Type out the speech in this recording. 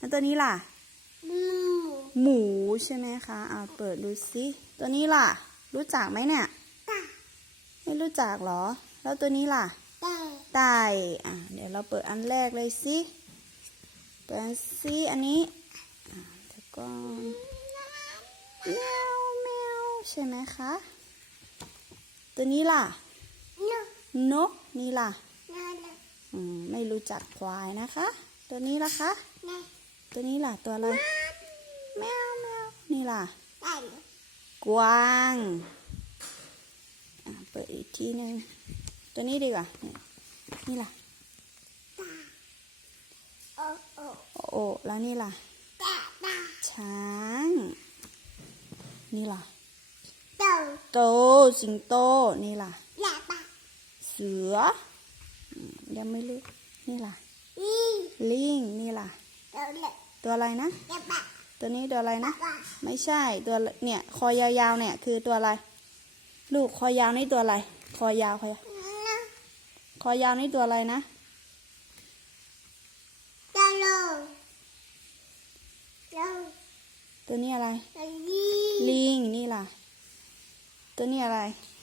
แล้วตัวนี้ล่ะมูหมูใช่ไหมคะอ่าเปิดดูสิ ตัวนี้ล่ะ รู้จักไหมเนี่ยตาไม่รู้จักเหรอ แล้วตัวนี้ล่ะแต่ไก่ อะ เดี๋ยวเราเปิดอันแรกเลยสิ เปิดอันสิอันนี้อะเดี๋ยวก่อนแมวแมวใช่ไหมคะ ตัวนี้ล่ะนูนกนี่ล่ะนานาอืม ไม่รู้จักควายนะคะ ตัวนี้ล่ะคะนา ตัวนี้ล่ะตัวอะไรแมวแมวนี่ล่ะตากวางอะเปิดอีกทีหนึงตัวนี้ดีกว่าเนี่ยนี่ล่ะโอ้โอ้โอ้โอ้แล้วนี่ล่ะตาตาช้าง นี่ล่ะโตโตสิงโตนี่ล่ะลาบาเสืออืมยังไม่รู้นี่ล่ะอีลิงนี่ล่ะโตเล็กตัวอะไรนะลาบาตัวนี้ตัวอะไรนะบาไม่ใช่ตัวเนี่ยคอยาวๆเนี่ย คือตัวอะไร ลูกคอยาวนี่ตัวอะไร คอยาวคอยาวนาคอยาวนี่ตัวอะไรนะตาโลโลตัวนี้อะไรลีลิง นี่ล่ะ ตัวนี้อะไรล